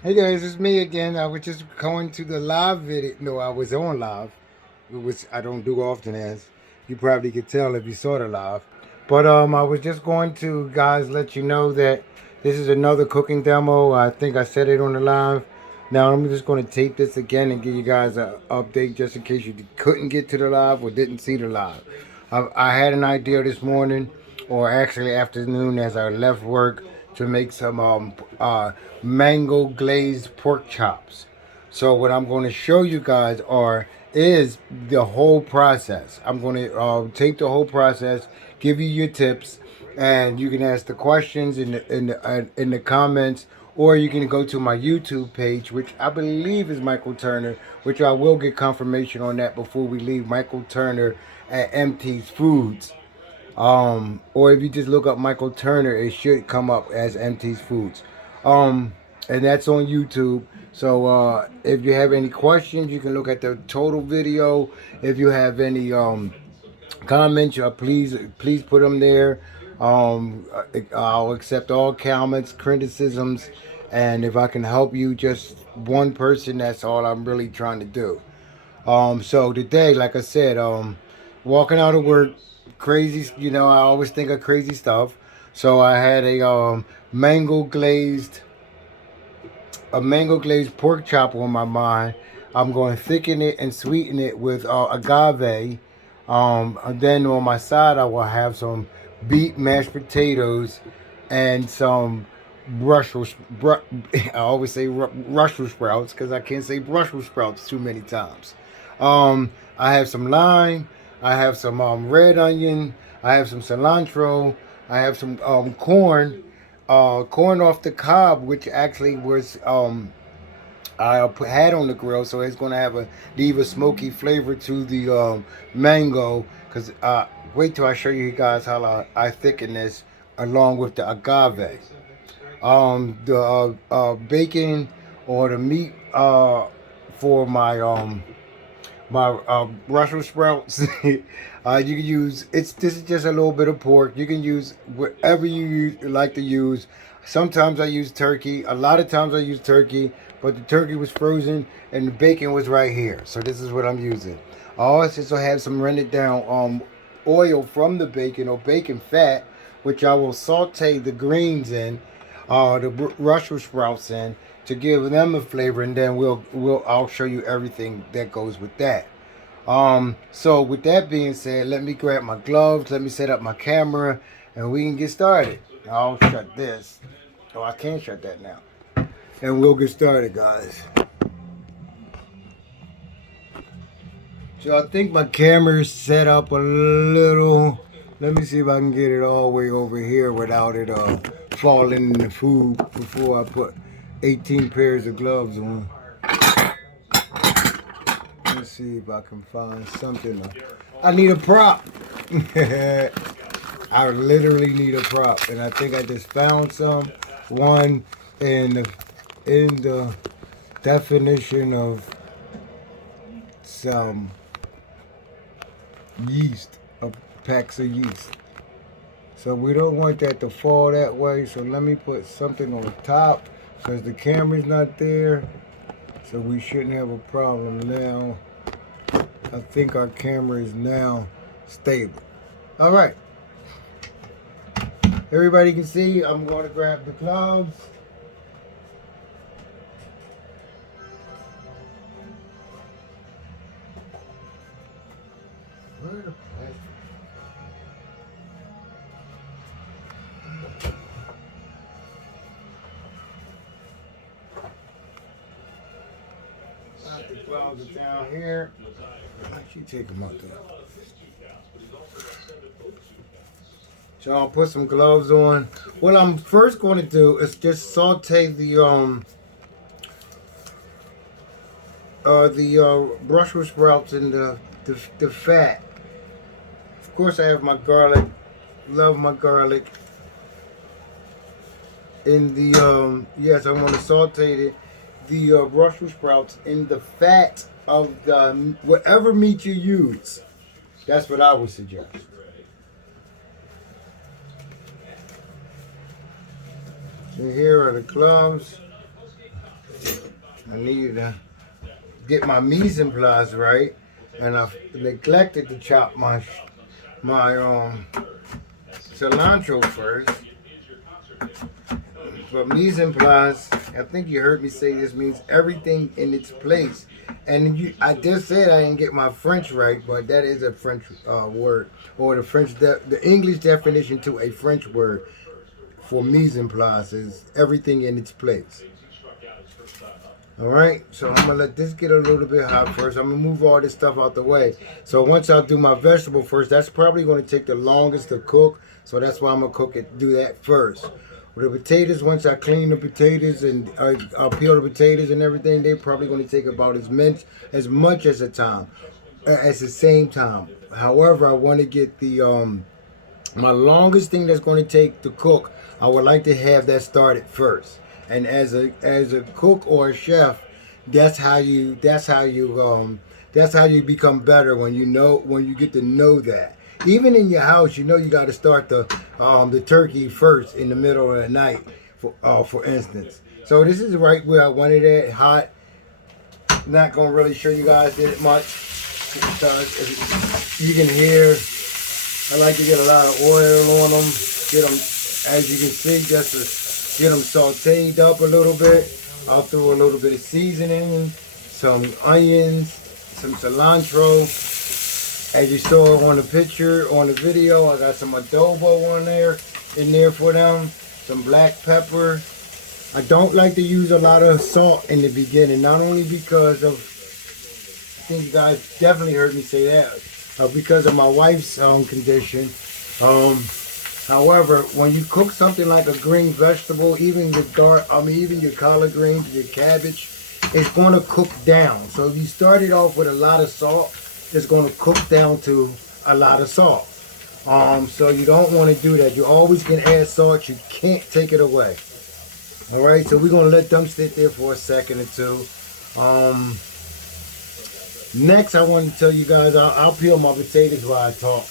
Hey guys, it's me again. I was just going to the live video. No, I was on live, which I don't do often, as you probably could tell if you saw the live. But I was just going to guys let you know that this is another cooking demo. I think I said it on the live. Now I'm just going to tape this again and give you guys an update just in case you couldn't get to the live or didn't see the live. I had an idea this morning, or actually afternoon, as I left work to make some mango glazed pork chops. So what I'm going to show you guys is the whole process. I'm going to take the whole process, give you your tips, and you can ask the questions in the comments, or you can go to my YouTube page, which I believe is Michael Turner, which I will get confirmation on that before we leave. Michael Turner at MT's Foods. Or if you just look up Michael Turner, it should come up as MT's Foods. Um, and that's on YouTube. So if you have any questions, you can look at the total video. If you have any comments, please put them there. I'll accept all comments, criticisms, and if I can help you, just one person, that's all I'm really trying to do. So today, like I said, walking out of work, crazy. I always think of crazy stuff. So I had mango glazed, a mango glazed pork chop on my mind. I'm going to thicken it and sweeten it with agave. And then on my side, I will have some beet mashed potatoes and some Brussels. I always say Brussels sprouts because I can't say Brussels sprouts too many times. I have some lime. I have some red onion. I have some cilantro. I have some corn off the cob, which actually was had on the grill, so it's gonna leave a smoky flavor to the mango. Cause wait till I show you guys how I thicken this along with the agave. The bacon or the meat for my Brussels sprouts. You can use it's this is just a little bit of pork. You can use whatever like to use. Sometimes I use turkey. A lot of times I use turkey, but the turkey was frozen and the bacon was right here. So this is what I'm using. I also have some rendered down oil from the bacon or bacon fat, which I will saute the greens in, the Brussels sprouts in, to give them a flavor, and then I'll show you everything that goes with that. So with that being said, let me grab my gloves, let me set up my camera, and we can get started. I'll shut this. Oh, I can't shut that now. And we'll get started, guys. So I think my camera's set up a little. Let me see if I can get it all the way over here without it falling in the food before I put 18 pairs of gloves on. Let's see if I can find something. I need a prop. I literally need a prop, and I think I just found some. One in the definition of some yeast, of packs of yeast. So we don't want that to fall that way. So let me put something on top because the camera's not there. So we shouldn't have a problem now. I think our camera is now stable. All right. Everybody can see, I'm going to grab the gloves. Where the plastic? The gloves are down here. I should take them out there. So I'll put some gloves on. What I'm first going to do is just saute the Brussels sprouts in the fat. Of course, I have my garlic. Love my garlic. In the yes, I want to saute the Brussels sprouts in the fat of the whatever meat you use. That's what I would suggest. So here are the gloves. I needed to get my mise en place right, and I neglected to chop my cilantro first. But mise en place, I think you heard me say this means everything in its place. And I just said I didn't get my French right, but that is a French word, or the English definition to a French word for mise en place is everything in its place. All right, so I'm gonna let this get a little bit hot first. I'm gonna move all this stuff out the way. So once I do my vegetable first, that's probably gonna take the longest to cook. So that's why I'm gonna do that first. With the potatoes, once I clean the potatoes and I'll peel the potatoes and everything, they're probably gonna take about as much as the same time. However, I want to get the my longest thing that's going to take to cook. I would like to have that started first. And as a cook or a chef, that's how you become better when you get to know that. Even in your house, you got to start the turkey first in the middle of the night, for instance. So this is right where I wanted it hot. Not gonna really show you guys it much because you can hear. I like to get a lot of oil on them. Get them, as you can see, just to get them sauteed up a little bit. I'll throw a little bit of seasoning, some onions, some cilantro. As you saw on the picture, on the video, I got some adobo in there for them. Some black pepper. I don't like to use a lot of salt in the beginning, not only because of, I think you guys definitely heard me say that, because of my wife's condition. However, when you cook something like a green vegetable, even your collard greens, your cabbage, it's going to cook down. So if you started off with a lot of salt, it's going to cook down to a lot of salt. So you don't want to do that. You always can add salt. You can't take it away. All right, so we're going to let them sit there for a second or two. Next, I want to tell you guys, I'll peel my potatoes while I talk.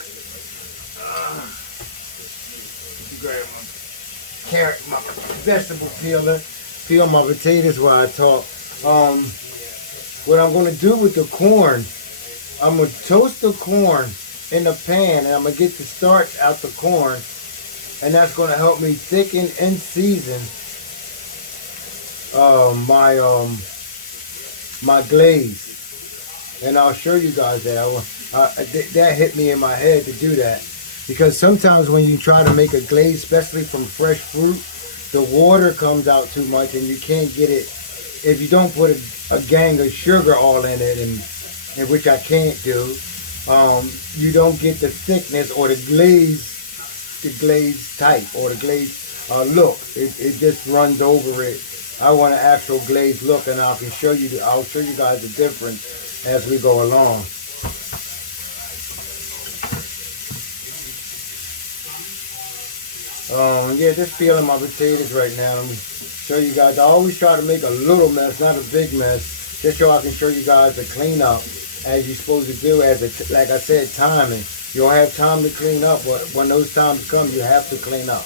Grab my vegetable peeler, peel my potatoes while I talk. What I'm going to do with the corn, I'm going to toast the corn in the pan, and I'm going to get the starch out the corn, and that's going to help me thicken and season my glaze. And I'll show you guys that. That hit me in my head to do that. Because sometimes when you try to make a glaze, especially from fresh fruit, the water comes out too much and you can't get it. If you don't put a gang of sugar all in it, and which I can't do, you don't get the thickness or the glaze type or the glaze look. It just runs over it. I want an actual glaze look, and I'll show you guys the difference as we go along. Yeah, just peeling my potatoes right now. Let me show you guys. I always try to make a little mess, not a big mess, just so I can show you guys the cleanup as you're supposed to do. Like I said, timing. You don't have time to clean up, but when those times come, you have to clean up.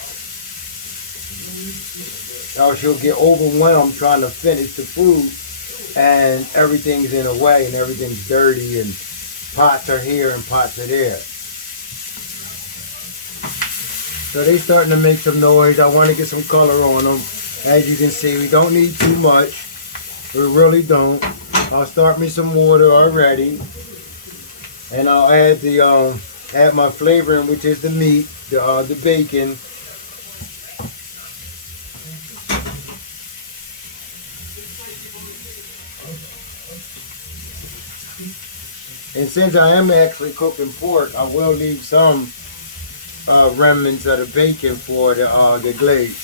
Else you'll get overwhelmed trying to finish the food, and everything's in a way, and everything's dirty, and pots are here and pots are there. So they're starting to make some noise. I want to get some color on them. As you can see, we don't need too much. We really don't. I'll start me some water already. And I'll add my flavoring, which is the meat, the bacon. And since I am actually cooking pork, I will leave some remnants of the bacon for the glaze,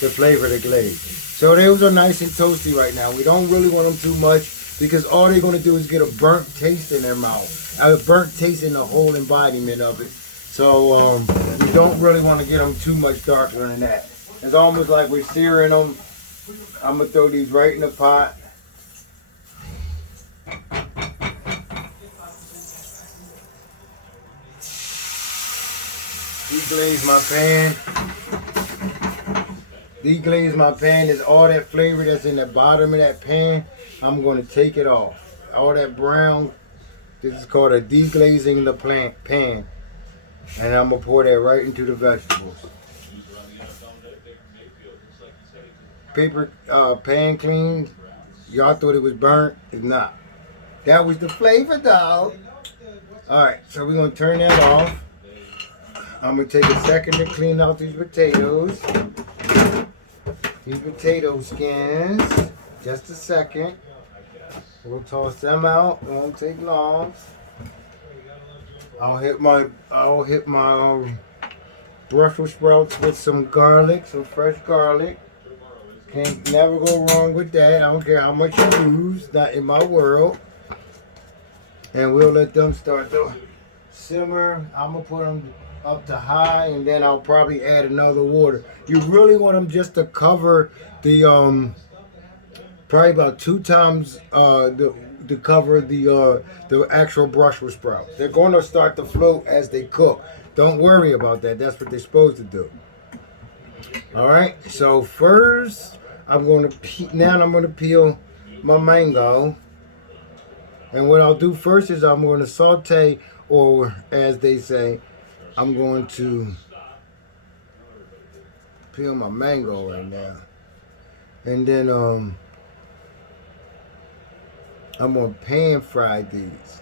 to flavor the glaze. So those are nice and toasty right now. We don't really want them too much because all they're going to do is get a burnt taste in their mouth. A burnt taste in the whole embodiment of it. So we don't really want to get them too much darker than that. It's almost like we're searing them. I'm going to throw these right in the pot. Deglaze my pan. deglaze my pan. Is all that flavor that's in the bottom of that pan, I'm going to take it off. All that brown, this is called a deglazing the pan. And I'm going to pour that right into the vegetables. Paper pan clean. Y'all thought it was burnt. It's not. That was the flavor, dog. Alright, so we're going to turn that off. I'm going to take a second to clean out these potatoes. These potato skins. Just a second. We'll toss them out. It won't take long. I'll hit my Brussels sprouts with some garlic, some fresh garlic. Can't never go wrong with that. I don't care how much you use. Not in my world. And we'll let them start to simmer. I'm going to put them up to high, and then I'll probably add another water. You really want them just to cover the, probably about 2 times to cover the actual Brussels sprouts. They're going to start to float as they cook. Don't worry about that. That's what they're supposed to do. All right. So first, I'm going to peel my mango. And what I'll do first is I'm going to saute, or as they say, I'm going to peel my mango right now. And then I'm going to pan fry these.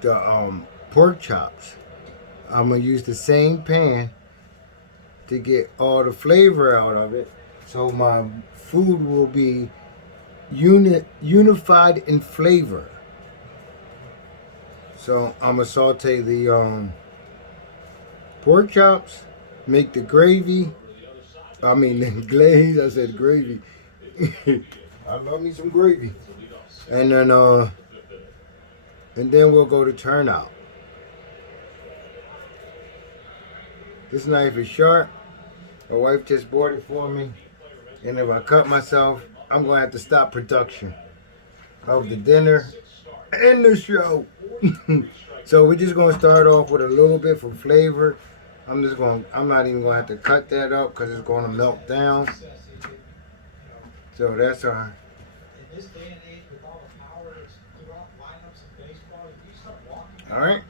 The pork chops. I'm going to use the same pan to get all the flavor out of it. So my food will be unified in flavor. So I'm going to saute the pork chops, make the gravy. I mean the glaze, I said gravy. I love me some gravy. And then we'll go to turnout. This knife is sharp. My wife just bought it for me. And if I cut myself, I'm going to have to stop production of the dinner and the show. So we're just going to start off with a little bit for flavor. I'm not even going to have to cut that up because it's going to melt down. So that's our. Alright.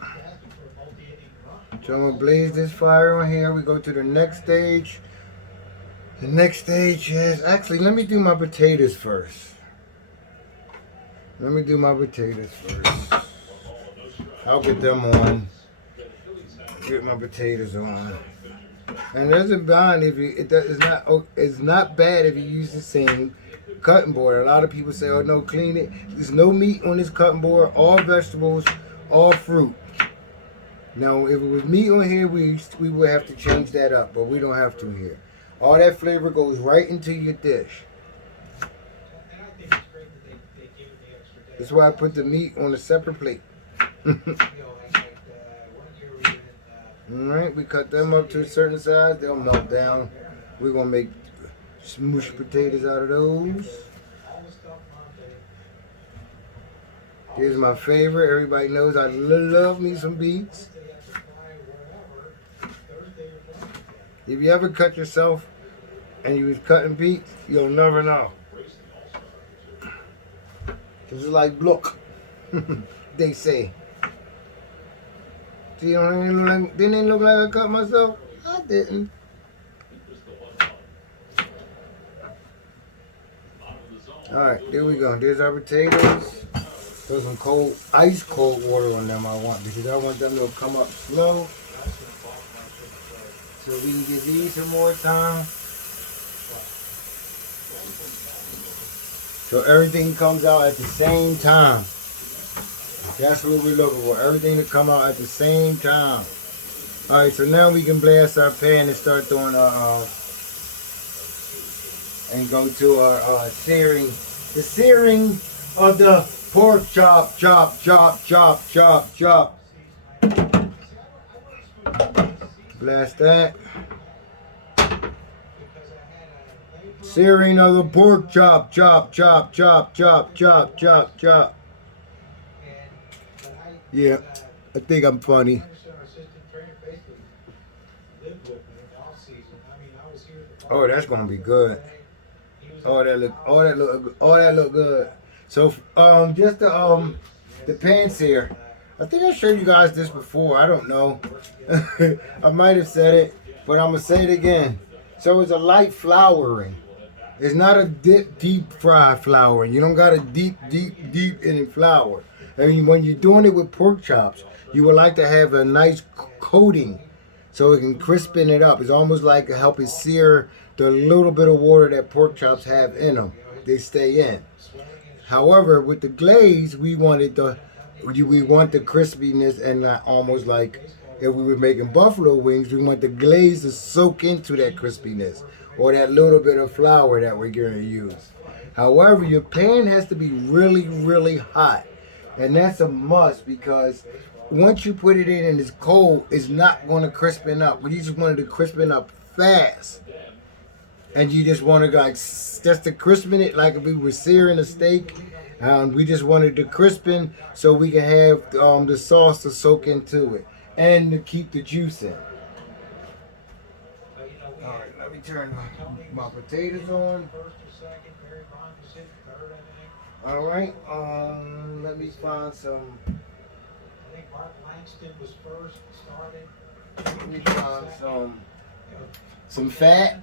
So I'm going to blaze this fire on here. We go to the next stage. The next stage is, actually, let me do my potatoes first. I'll get them on. Get my potatoes on. And there's a bond if you, it's not bad if you use the same cutting board. A lot of people say, oh no, clean it. There's no meat on this cutting board, all vegetables, all fruit. Now, if it was meat on here, we would have to change that up, but we don't have to here. All that flavor goes right into your dish. That's why I put the meat on a separate plate. Alright, we cut them up to a certain size. They'll melt down. We're going to make smushed potatoes out of those. Here's my favorite. Everybody knows I love me some beets. If you ever cut yourself and you was cutting beets, you'll never know. This is like look, they say. See, didn't it look like I cut myself? I didn't. Alright, there we go. There's our potatoes. Throw some ice cold water on them I want, because I want them to come up slow. So we can give these some more time. So everything comes out at the same time. That's what we're looking for. Everything to come out at the same time. Alright, so now we can blast our pan and start doing and go to our searing. The searing of the pork chop, chop, chop, chop, chop, chop. Blast that. Searing of the pork chop, chop, chop, chop, chop, chop, chop, chop. Yeah, I think I'm funny. Oh, that's gonna be good. All that look good. So, just the pants here. I think I showed you guys this before. I don't know. I might have said it, but I'm gonna say it again. So it's a light flouring. It's not a deep fry flouring. You don't got a deep in it flour. I mean, when you're doing it with pork chops, you would like to have a nice coating so it can crispen it up. It's almost like help it sear the little bit of water that pork chops have in them. They stay in. However, with the glaze, we want the crispiness and not almost like if we were making buffalo wings, we want the glaze to soak into that crispiness or that little bit of flour that we're going to use. However, your pan has to be really, really hot. And that's a must because once you put it in and it's cold, it's not going to crispen up. You just want it to crispen up fast. And you just want to like just to crispen it like if we were searing a steak. We just wanted to crispen so we can have the sauce to soak into it and to keep the juice in. All right, let me turn my potatoes on. All right, let me find some. I think Mark Langston was first started. Let me find some fat.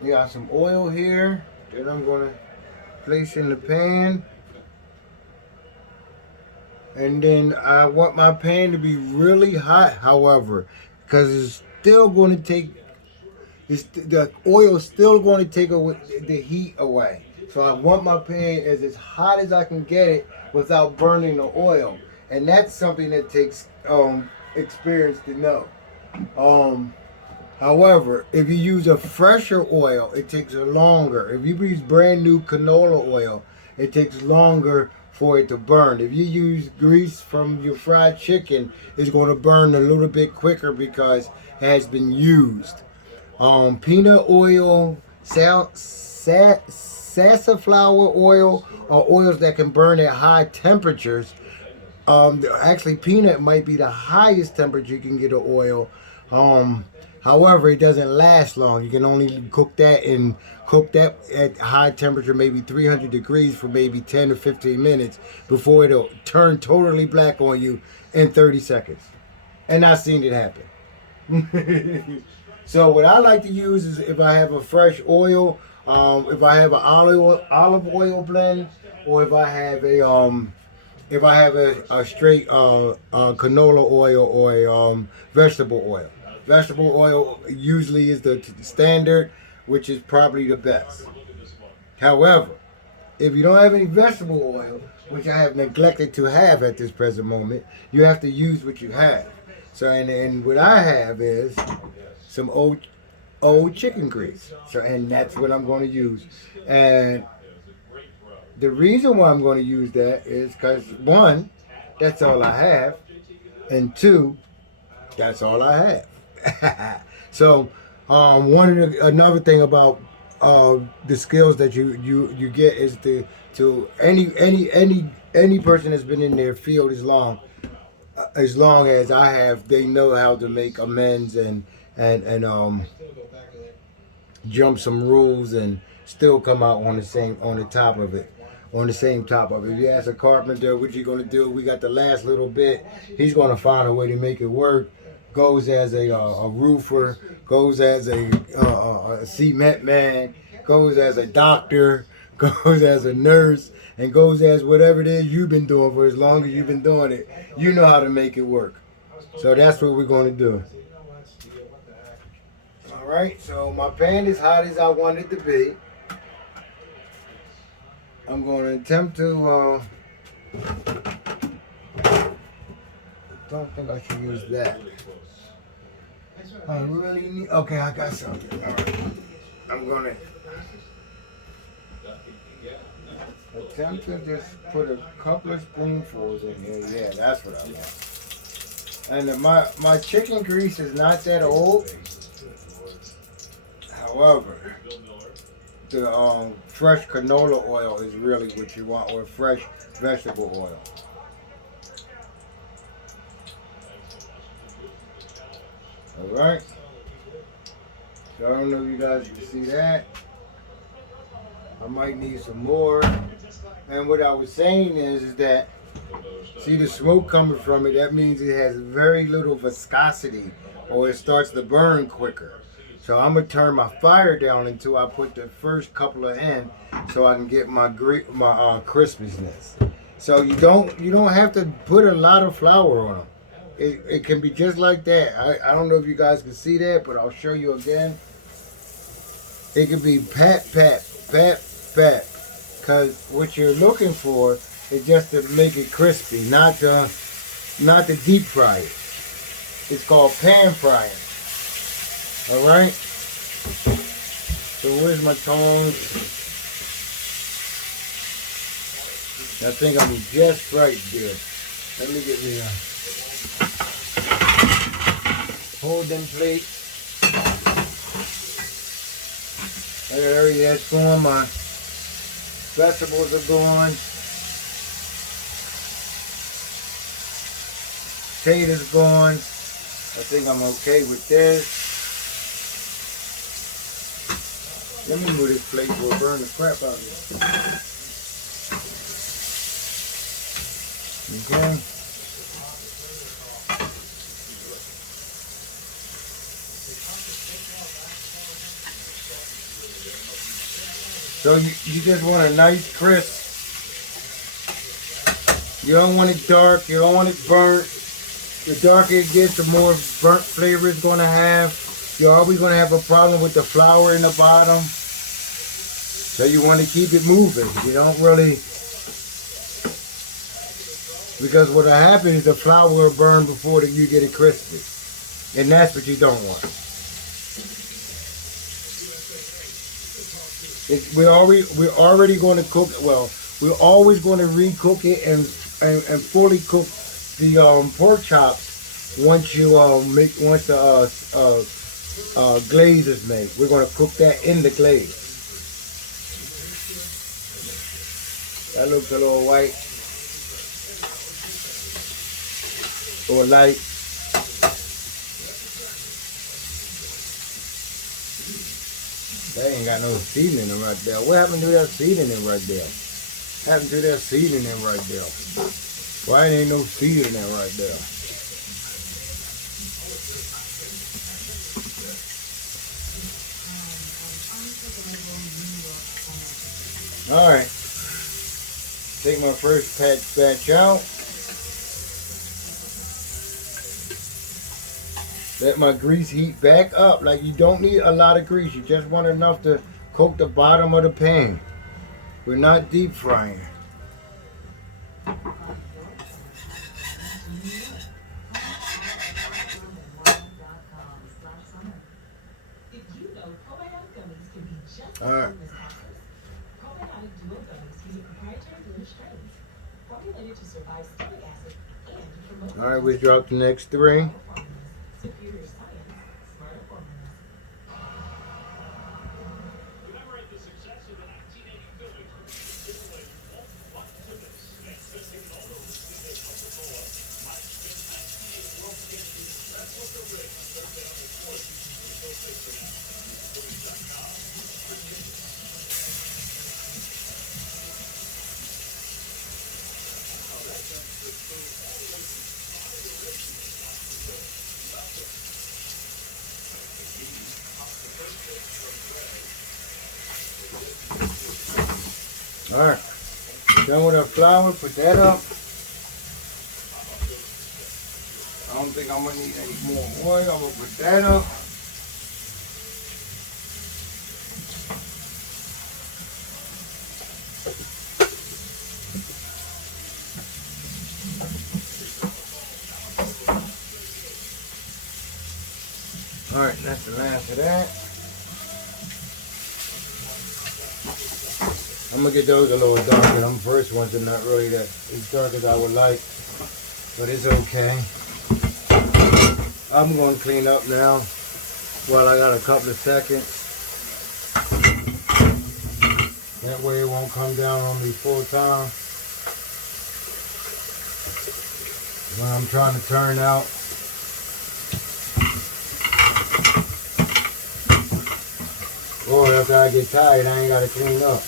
We got some oil here that I'm gonna place in the pan. And then I want my pan to be really hot, however, because it's still going to take, the oil is still going to take the heat away. So I want my pan as hot as I can get it without burning the oil. And that's something that takes experience to know. However, if you use a fresher oil, it takes longer. If you use brand new canola oil, it takes longer for it to burn. If you use grease from your fried chicken, it's going to burn a little bit quicker because it has been used. Peanut oil, sassaflower oil, are oils that can burn at high temperatures. Actually, peanut might be the highest temperature you can get an oil. However, it doesn't last long. You can only cook that at high temperature, maybe 300 degrees for maybe 10 to 15 minutes before it'll turn totally black on you in 30 seconds. And I've seen it happen. So what I like to use is if I have a fresh oil, if I have an olive oil blend, or if I have a straight canola oil or a vegetable oil. Vegetable oil usually is the standard, which is probably the best. However, if you don't have any vegetable oil, which I have neglected to have at this present moment, you have to use what you have. So, and what I have is some old chicken grease. So, and that's what I'm going to use. And the reason why I'm going to use that is because, one, that's all I have, and two, that's all I have. So, another thing about the skills that you get is to any person that's been in their field as long as I have, they know how to make amends and jump some rules and still come out on the same top of it. On the same top of it. If you ask a carpenter what you gonna do, we got the last little bit. He's gonna find a way to make it work. Goes as a roofer, goes as a cement man, goes as a doctor, goes as a nurse, and goes as whatever it is you've been doing for as long as you've been doing it. You know how to make it work. So that's what we're going to do. All right, so my pan is hot as I want it to be. I'm going to attempt to, don't think I should use that. I really need, okay, I got something. All right. I'm going to attempt to just put a couple of spoonfuls in here. Yeah, that's what I want. And my chicken grease is not that old. However, the fresh canola oil is really what you want, or fresh vegetable oil. All right. So I don't know if you guys can see that. I might need some more. And what I was saying is that, see the smoke coming from it, that means it has very little viscosity or it starts to burn quicker. So I'm gonna turn my fire down until I put the first couple of in so I can get my crispiness. So you don't have to put a lot of flour on them. It can be just like that. I don't know if you guys can see that, but I'll show you again. It can be pat, pat, pat, pat. Because what you're looking for is just to make it crispy, not to deep fry it. It's called pan frying. Alright? So where's my tongs? I think I'm just right there. Let me get me a holding plate. There, that's going. My vegetables are going. Potatoes going. I think I'm okay with this. Let me move this plate before it burn the crap out of me. Okay. So you just want a nice crisp. You don't want it dark. You don't want it burnt. The darker it gets, the more burnt flavor it's going to have. You're always going to have a problem with the flour in the bottom. So you want to keep it moving. You don't really... Because what will happen is the flour will burn before you get it crispy. And that's what you don't want. We're already going to cook, well, we're always going to recook it and fully cook the pork chops once the glaze is made. We're going to cook that in the glaze. That looks a little white or light. That ain't got no seasoning right there. What happened to that seasoning right there? What happened to that seasoning right there? Why ain't no seasoning right there? Alright. Take my first batch out. Let my grease heat back up. Like, you don't need a lot of grease. You just want enough to coat the bottom of the pan. We're not deep frying. Alright. Alright, we drop the next 3. Alright, done with our flour, put that up. I don't think I'm going to need any more oil. I'm going to put that up. Alright, that's the last of that. I'm going to get those a little darker. Them first ones are not really that as dark as I would like, but it's okay. I'm going to clean up now while I got a couple of seconds. That way it won't come down on me full time when I'm trying to turn out. Or after I get tired, I ain't gotta clean up.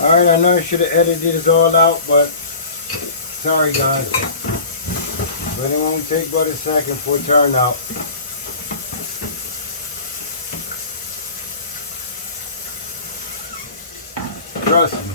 Alright, I know I should have edited this all out, but sorry guys. But it won't take but a second for it turn out. Trust me.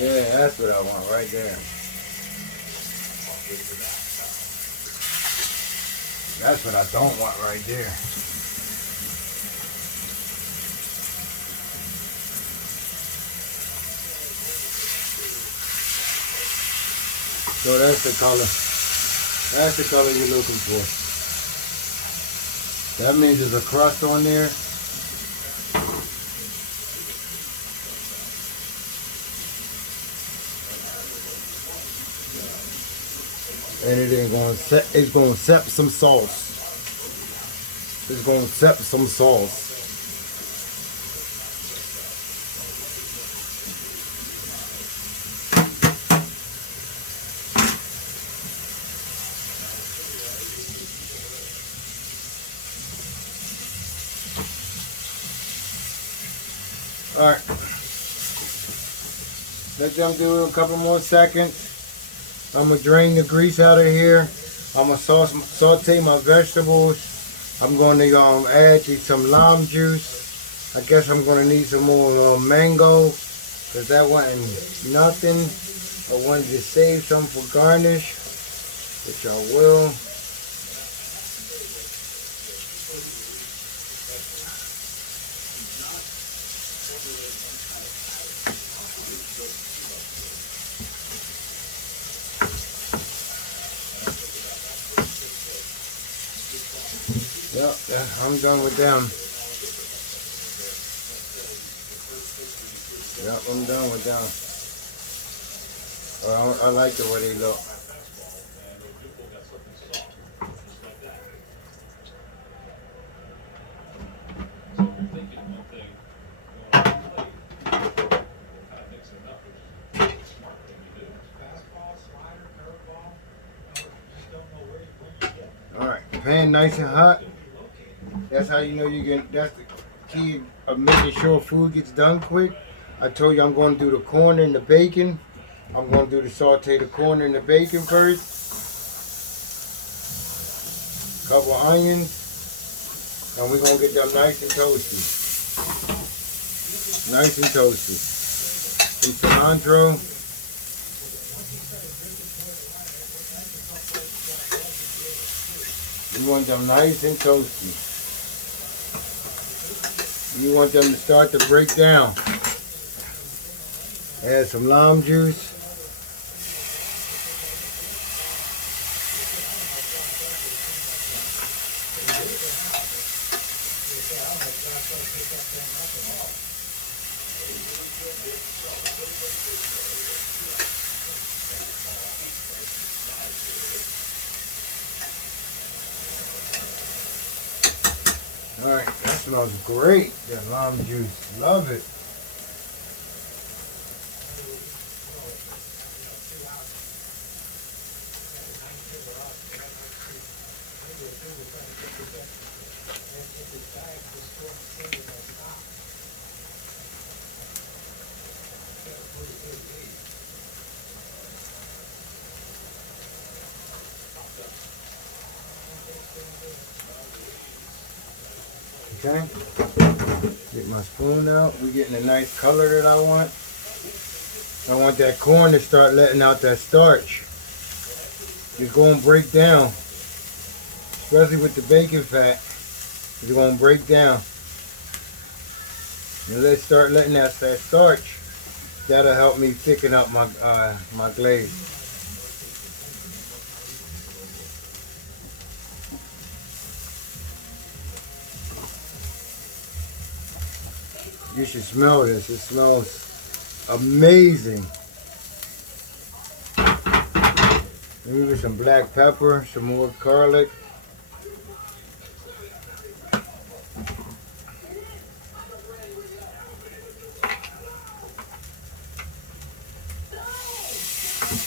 Yeah, that's what I want right there. That's what I don't want right there. So that's the color. That's the color you're looking for. That means there's a crust on there. And it is going to set, it's going to set some sauce. It's going to set some sauce. Alright. Let them do a couple more seconds. I'm going to drain the grease out of here. I'm going to saute my vegetables. I'm going to add some lime juice. I guess I'm going to need some more mango, because that wasn't nothing. I wanted to save some for garnish, which I will. Yep, I'm done with them. Yep, I'm done with them. Well, I like the way they look. Alright, pan nice and hot. That's how you know you get, that's the key of making sure food gets done quick. I told you I'm going to do the corn and the bacon. I'm going to do the saute the corn and the bacon first. Couple onions. And we're going to get them nice and toasty. Nice and toasty. Some cilantro. You want them nice and toasty. You want them to start to break down. Add some lime juice. Alright, that smells great, that lime juice. Love it. Okay. Get my spoon out. We're getting a nice color that I want. I want that corn to start letting out that starch. It's going to break down, especially with the bacon fat. It's going to break down. And let's start letting that starch. That'll help me thicken up my my glaze. You should smell this. It smells amazing. Maybe some black pepper, some more garlic.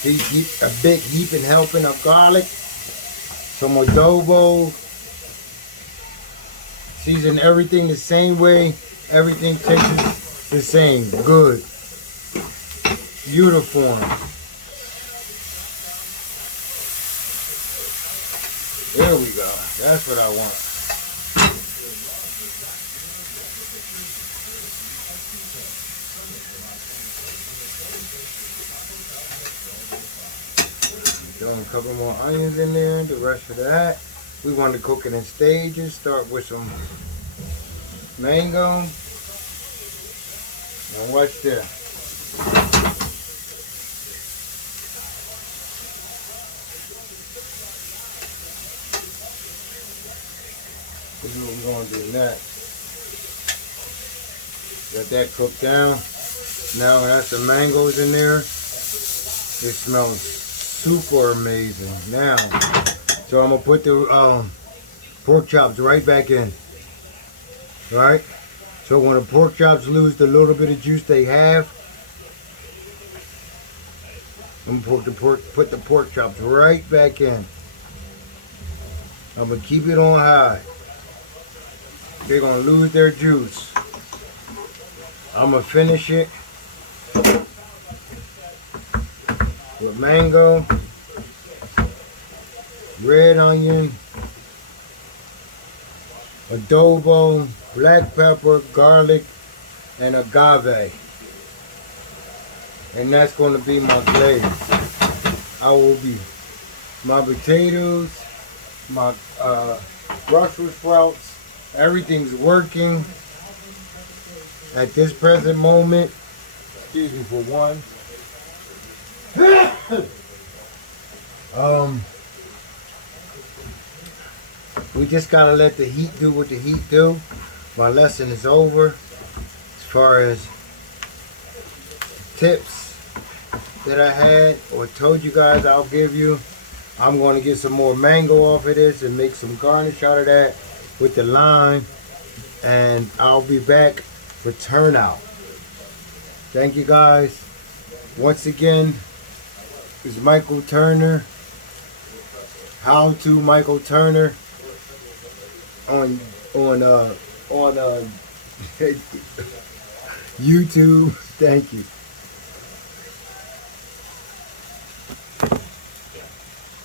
A big heaping helping of garlic. Some adobo. Season everything the same way. Everything tastes the same. Good. Uniform. There we go. That's what I want. Throwing a couple more onions in there. The rest of that. We want to cook it in stages. Start with some mango. And watch this. This is what we're going to do next. Let that cook down. Now that's the mangoes in there. It smells super amazing. Now, so I'm going to put the pork chops right back in. Right? So when the pork chops lose the little bit of juice they have, I'm going to put the pork chops right back in. I'm going to keep it on high. They're going to lose their juice. I'm going to finish it with mango, red onion, adobo, black pepper, garlic, and agave. And that's going to be my glaze. I will be my potatoes, my Brussels sprouts, everything's working at this present moment. Excuse me for one. We just gotta let the heat do what the heat do. My lesson is over as far as tips that I had or told you guys I'll give you. I'm going to get some more mango off of this and make some garnish out of that with the lime, and I'll be back for turnout. Thank you guys. Once again, it's Michael Turner. How to Michael Turner on YouTube. Thank you.